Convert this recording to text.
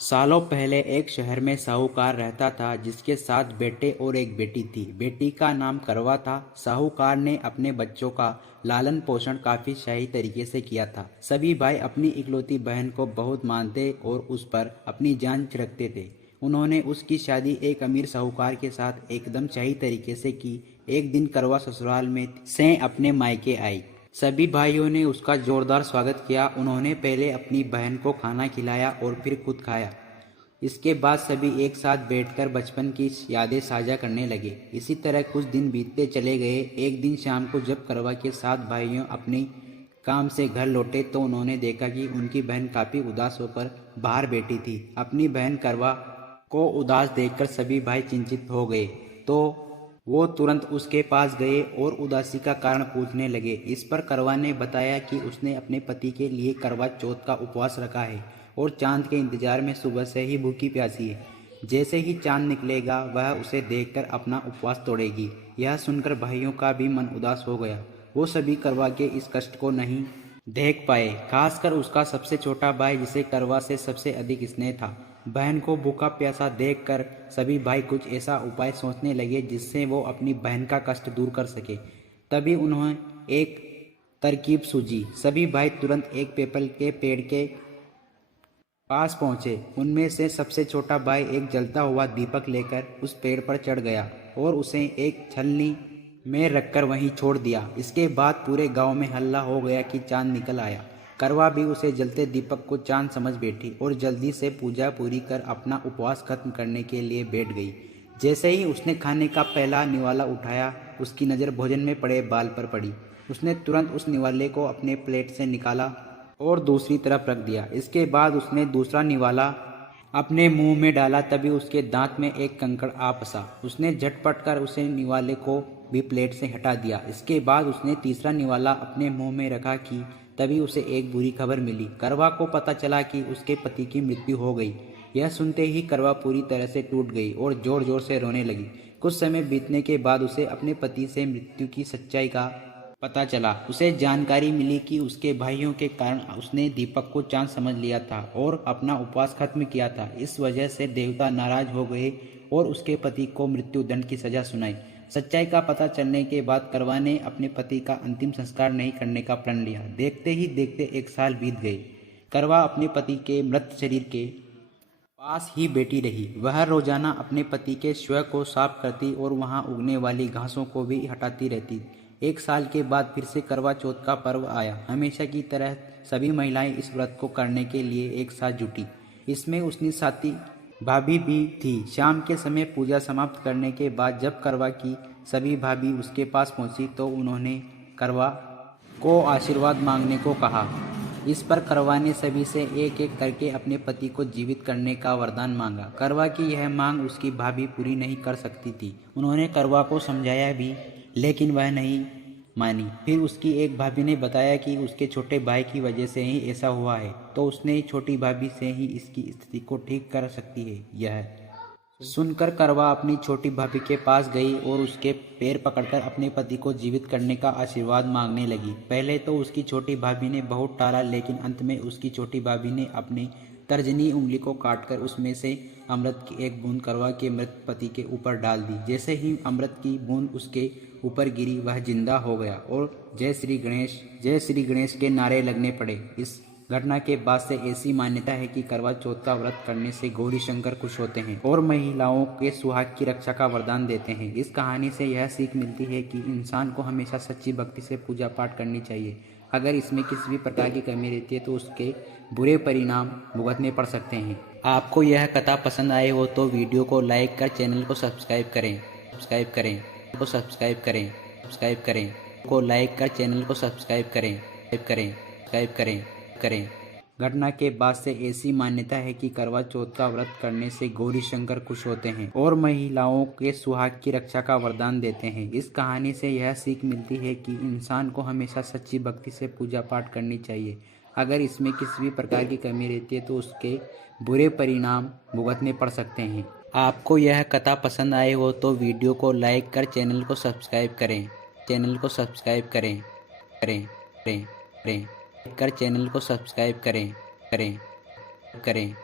सालों पहले एक शहर में साहूकार रहता था जिसके 7 बेटे और एक बेटी थी। बेटी का नाम करवा था। साहूकार ने अपने बच्चों का लालन पोषण काफी शाही तरीके से किया था। सभी भाई अपनी इकलौती बहन को बहुत मानते और उस पर अपनी जान छिड़कते थे। उन्होंने उसकी शादी एक अमीर साहूकार के साथ एकदम शाही तरीके से की। एक दिन करवा ससुराल में से अपने मायके आई। सभी भाइयों ने उसका जोरदार स्वागत किया। उन्होंने पहले अपनी बहन को खाना खिलाया और फिर खुद खाया। इसके बाद सभी एक साथ बैठकर बचपन की यादें साझा करने लगे। इसी तरह कुछ दिन बीतते चले गए। एक दिन शाम को जब करवा के 7 भाइयों अपने काम से घर लौटे तो उन्होंने देखा कि उनकी बहन काफ़ी उदास होकर बाहर बैठी थी। अपनी बहन करवा को उदास देखकर सभी भाई चिंतित हो गए तो वो तुरंत उसके पास गए और उदासी का कारण पूछने लगे। इस पर करवा ने बताया कि उसने अपने पति के लिए करवा चौथ का उपवास रखा है और चांद के इंतजार में सुबह से ही भूखी प्यासी है। जैसे ही चांद निकलेगा वह उसे देखकर अपना उपवास तोड़ेगी। यह सुनकर भाइयों का भी मन उदास हो गया। वो सभी करवा के इस कष्ट को नहीं देख पाए, खासकर उसका सबसे छोटा भाई जिसे करवा से सबसे अधिक स्नेह था। बहन को भूखा प्यासा देखकर सभी भाई कुछ ऐसा उपाय सोचने लगे जिससे वो अपनी बहन का कष्ट दूर कर सके। तभी उन्हें एक तरकीब सूझी। सभी भाई तुरंत एक पीपल के पेड़ के पास पहुंचे। उनमें से सबसे छोटा भाई एक जलता हुआ दीपक लेकर उस पेड़ पर चढ़ गया और उसे एक छलनी में रखकर वहीं छोड़ दिया। इसके बाद पूरे गांव में हल्ला हो गया कि चांद निकल आया। करवा भी उसे जलते दीपक को चांद समझ बैठी और जल्दी से पूजा पूरी कर अपना उपवास खत्म करने के लिए बैठ गई। जैसे ही उसने खाने का पहला निवाला उठाया, उसकी नज़र भोजन में पड़े बाल पर पड़ी। उसने तुरंत उस निवाले को अपने प्लेट से निकाला और दूसरी तरफ रख दिया। इसके बाद उसने दूसरा निवाला अपने मुंह में डाला। तभी उसके दांत में एक कंकड़ आ फंसा। उसने झटपट कर उसे निवाले को भी प्लेट से हटा दिया। इसके बाद उसने तीसरा निवाला अपने मुंह में रखा कि तभी उसे एक बुरी खबर मिली। करवा को पता चला कि उसके पति की मृत्यु हो गई। यह सुनते ही करवा पूरी तरह से टूट गई और जोर जोर से रोने लगी। कुछ समय बीतने के बाद उसे अपने पति से मृत्यु की सच्चाई का पता चला। उसे जानकारी मिली कि उसके भाइयों के कारण उसने दीपक को चांद समझ लिया था और अपना उपवास खत्म किया था। इस वजह से देवता नाराज हो गए और उसके पति को मृत्यु दंड की सजा सुनाई। सच्चाई का पता चलने के बाद करवा ने अपने पति का अंतिम संस्कार नहीं करने का प्रण लिया। देखते ही देखते 1 साल बीत गए। करवा अपने पति के मृत शरीर के पास ही बैठी रही। वह रोजाना अपने पति के शव को साफ करती और वहां उगने वाली घासों को भी हटाती रहती। 1 साल के बाद फिर से करवा चौथ का पर्व आया। हमेशा की तरह सभी महिलाएं इस व्रत को करने के लिए एक साथ जुटी। इसमें उसकी साथी भाभी भी थी। शाम के समय पूजा समाप्त करने के बाद जब करवा की सभी भाभी उसके पास पहुंची तो उन्होंने करवा को आशीर्वाद मांगने को कहा। इस पर करवा ने सभी से एक एक करके अपने पति को जीवित करने का वरदान मांगा। करवा की यह मांग उसकी भाभी पूरी नहीं कर सकती थी। उन्होंने करवा को समझाया भी लेकिन वह नहीं मानी। फिर उसकी एक भाभी ने बताया कि उसके छोटे भाई की वजह से ही ऐसा हुआ है तो उसने छोटी भाभी से ही इसकी स्थिति को ठीक कर सकती है। यह सुनकर करवा अपनी छोटी भाभी के पास गई और उसके पैर पकड़कर अपने पति को जीवित करने का आशीर्वाद मांगने लगी। पहले तो उसकी छोटी भाभी ने बहुत टाला लेकिन अंत में उसकी छोटी भाभी ने अपनी तर्जनी उंगली को काटकर उसमें से अमृत की एक बूंद करवा के मृत पति के ऊपर डाल दी। जैसे ही अमृत की बूंद उसके ऊपर गिरी वह जिंदा हो गया और जय श्री गणेश के नारे लगने पड़े। इस घटना के बाद से ऐसी मान्यता है कि करवा चौथ का व्रत करने से गौरी शंकर खुश होते हैं और महिलाओं के सुहाग की रक्षा का वरदान देते हैं। इस कहानी से यह सीख मिलती है कि इंसान को हमेशा सच्ची भक्ति से पूजा पाठ करनी चाहिए। अगर इसमें किसी भी प्रकार की कमी रहती है तो उसके बुरे परिणाम भुगतने पड़ सकते हैं। आपको यह कथा पसंद आए हो तो वीडियो को लाइक कर चैनल को सब्सक्राइब करें को सब्सक्राइब करें को लाइक कर चैनल को सब्सक्राइब करें। घटना के बाद से ऐसी मान्यता है कि करवा चौथ का व्रत करने से गौरी शंकर खुश होते हैं और महिलाओं के सुहाग की रक्षा का वरदान देते हैं। इस कहानी से यह सीख मिलती है कि इंसान को हमेशा सच्ची भक्ति से पूजा पाठ करनी चाहिए। अगर इसमें किसी भी प्रकार की कमी रहती है तो उसके बुरे परिणाम भुगतने पड़ सकते हैं। आपको यह कथा पसंद आए हो तो वीडियो को लाइक कर चैनल को सब्सक्राइब करें कर चैनल को सब्सक्राइब करें।